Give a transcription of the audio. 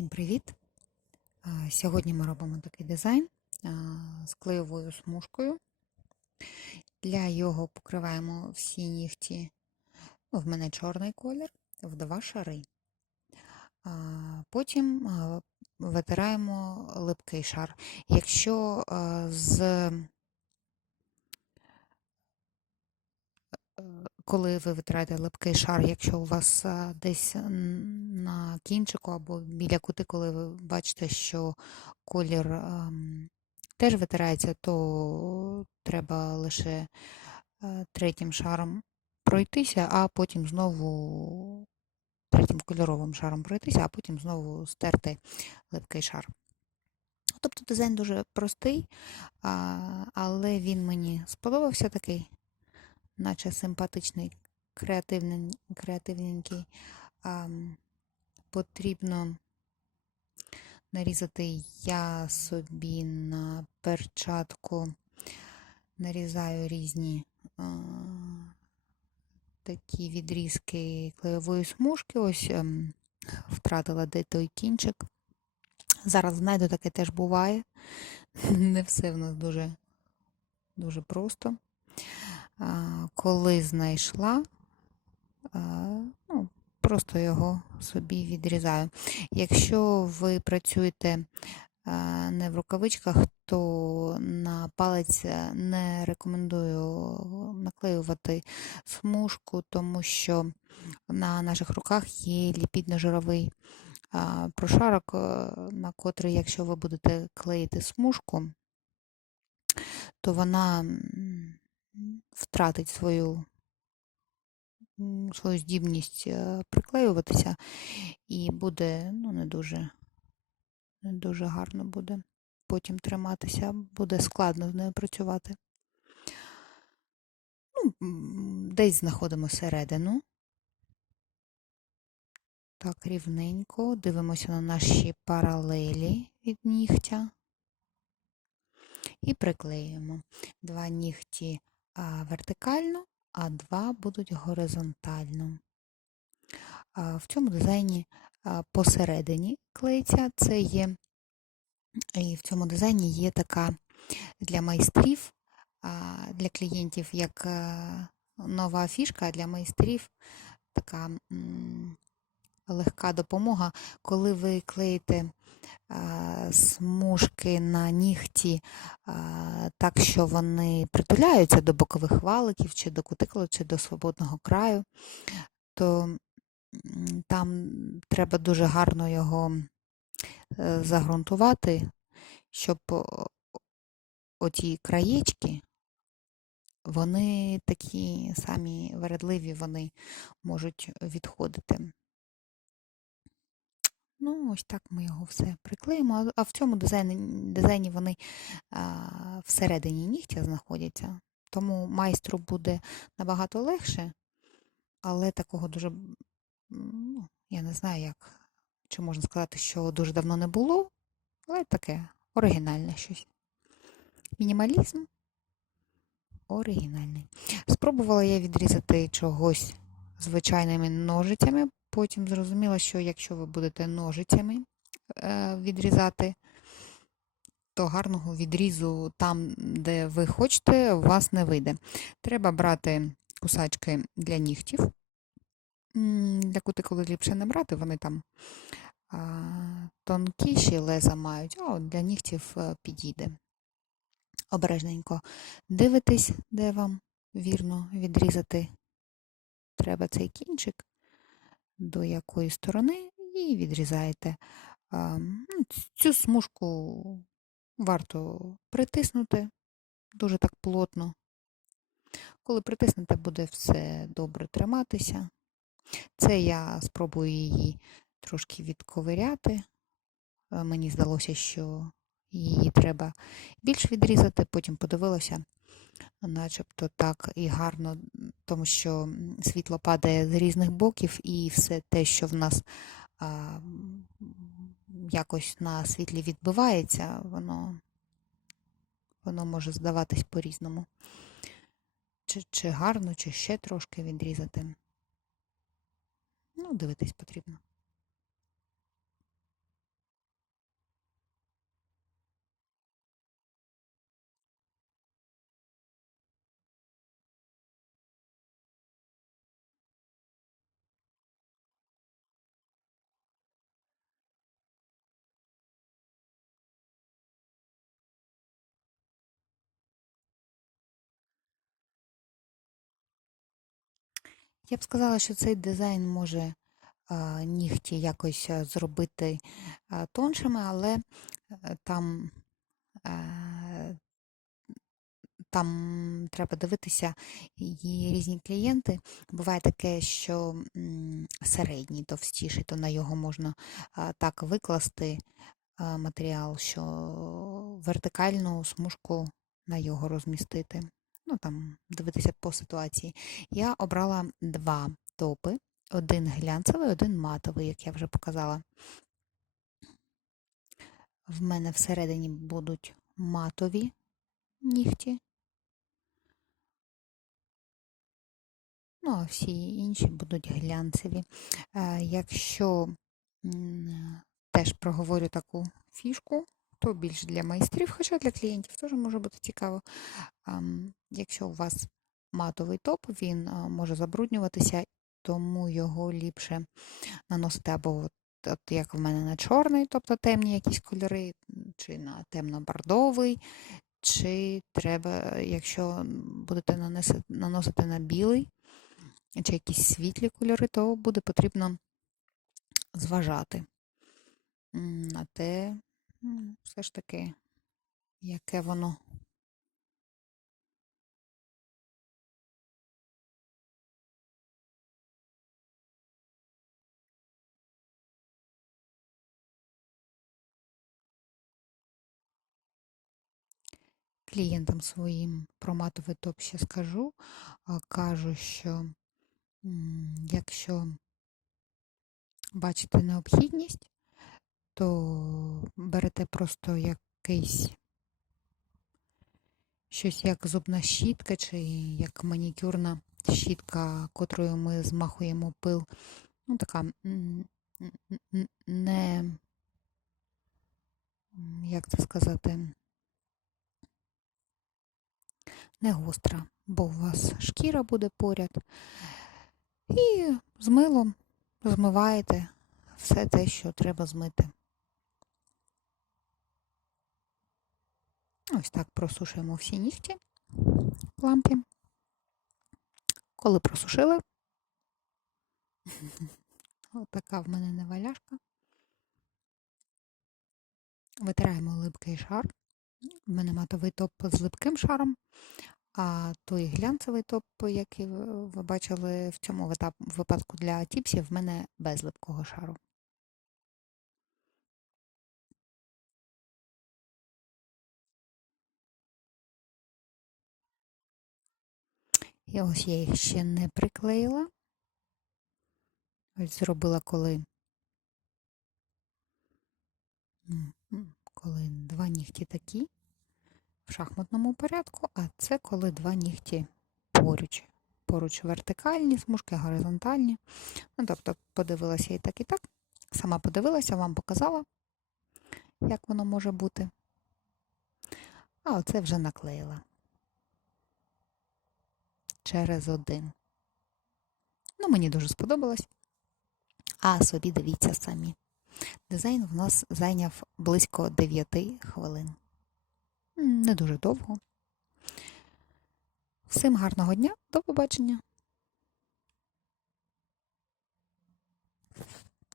Всім привіт! Сьогодні ми робимо такий дизайн з клеєвою смужкою. Для його покриваємо всі нігті. В мене чорний колір в два шари. Потім витираємо липкий шар. Якщо з коли ви витираєте липкий шар, якщо у вас десь на кінчику або біля кутикули ви бачите, що колір теж витирається, то треба лише е, третім шаром пройтися, а потім знову третім кольоровим шаром пройтися, а потім знову стерти липкий шар. Тобто дизайн дуже простий, але він мені сподобався такий наче симпатичний, креативний, креативненький. А, потрібно нарізати я собі на перчатку, нарізаю різні а, такі відрізки клеєвої смужки. Ось ем, втратила де той кінчик. Зараз знайду, таке теж буває. Не все в нас дуже, дуже просто а, коли знайшла, ну, просто його собі відрізаю. Якщо ви працюєте не в рукавичках, то на палець е, не рекомендую наклеювати смужку, тому що на наших руках є ліпідно-жировий прошарок, е, на котрий, якщо ви будете клеїти смужку, то вона втратить свою, свою здібність е, приклеюватися, і буде ну, не дуже, не дуже гарно буде потім триматися, буде складно з нею працювати. Ну, десь знаходимо середину. Так, рівненько. Дивимося на наші паралелі від нігтя. І приклеюємо. Два нігті вертикально, а два будуть горизонтально. В цьому дизайні посередині клеїться. Це є, і в цьому дизайні є така для майстрів, для клієнтів як е, нова фішка, а для майстрів така легка допомога, коли ви клеїте смужки на нігті так, що вони притуляються до бокових валиків, чи до кутикули, чи до свободного краю, то там треба дуже гарно його е, загрунтувати, щоб оті краєчки, вони такі самі вередливі, вони можуть відходити. Ну, ось так ми його все приклеїмо. А- в цьому дизайні, дизайні вони а, всередині нігтя знаходяться. Тому майстру буде набагато легше, але такого дуже, ну, я не знаю, як, чи можна сказати, що дуже давно не було, але таке оригінальне щось. Мінімалізм оригінальний. Спробувала я відрізати чогось звичайними ножицями. Потім зрозуміла, що якщо ви будете ножицями е, відрізати, то гарного відрізу там, де ви хочете, у вас не вийде. Треба брати кусачки для нігтів. Для кутикули ліпше не брати, вони там тонкіші леза мають, а от для нігтів е, підійде. Обережненько дивитесь, де вам вірно відрізати треба цей кінчик, до якої сторони, і відрізаєте. Ну, Цю смужку варто притиснути дуже так плотно. Коли притиснете, буде все добре триматися. Це я спробую її трошки відковиряти. Е, Мені здалося, що її треба більш відрізати, потім подивилася, начебто так і гарно, тому що світло падає з різних боків, і все те, що в нас а, якось на світлі відбивається, воно, воно може здаватись по-різному. Чи, чи гарно, чи ще трошки відрізати. Ну, дивитись потрібно. Я б сказала, що цей дизайн може нігті якось зробити а, тоншими, але е, там, е, там треба дивитися є різні клієнти. Буває таке, що середній товстіший, то на його можна так викласти матеріал, що вертикальну смужку на його розмістити. Ну там дивитися по ситуації. Я обрала два топи: один глянцевий, один матовий, як я вже показала. В мене всередині будуть матові нігті. Ну, а всі інші будуть глянцеві. Е, Якщо теж проговорю таку фішку, то більш для майстрів, хоча для клієнтів теж може бути цікаво. Якщо у вас матовий топ, він може забруднюватися, тому його ліпше наносити або от, як в мене на чорний, тобто темні якісь кольори, чи на темно-бордовий, чи треба, якщо будете нанеси- наносити на білий, чи якісь світлі кольори, то буде потрібно зважати на те, все ж таки, яке воно. Клієнтам своїм про матовий топ ще скажу. Кажу, що якщо бачите необхідність, то берете просто якийсь щось як зубна щітка, чи як манікюрна щітка, котрою ми змахуємо пил. Ну, така не, як це сказати, не гостра, бо у вас шкіра буде поряд. І з милом змиваєте все те, що треба змити. Ось так просушуємо всі нігті в лампі. Коли просушили, отака в мене неваляшка. Витираємо липкий шар. У мене матовий топ з липким шаром, а той глянцевий топ, який ви бачили в цьому випадку для тіпсів, в мене без липкого шару. І ось я їх ще не приклеїла. Ось зробила, коли, коли два нігті такі в шахматному порядку, а це коли два нігті поруч. Поруч вертикальні смужки, горизонтальні. Ну, тобто подивилася і так, і так. Сама подивилася, вам показала, як воно може бути. А оце вже наклеїла. Через один. Ну, мені дуже сподобалось. А собі дивіться самі. Дизайн в нас зайняв близько 9 хвилин. Не дуже довго. Всім гарного дня, до побачення!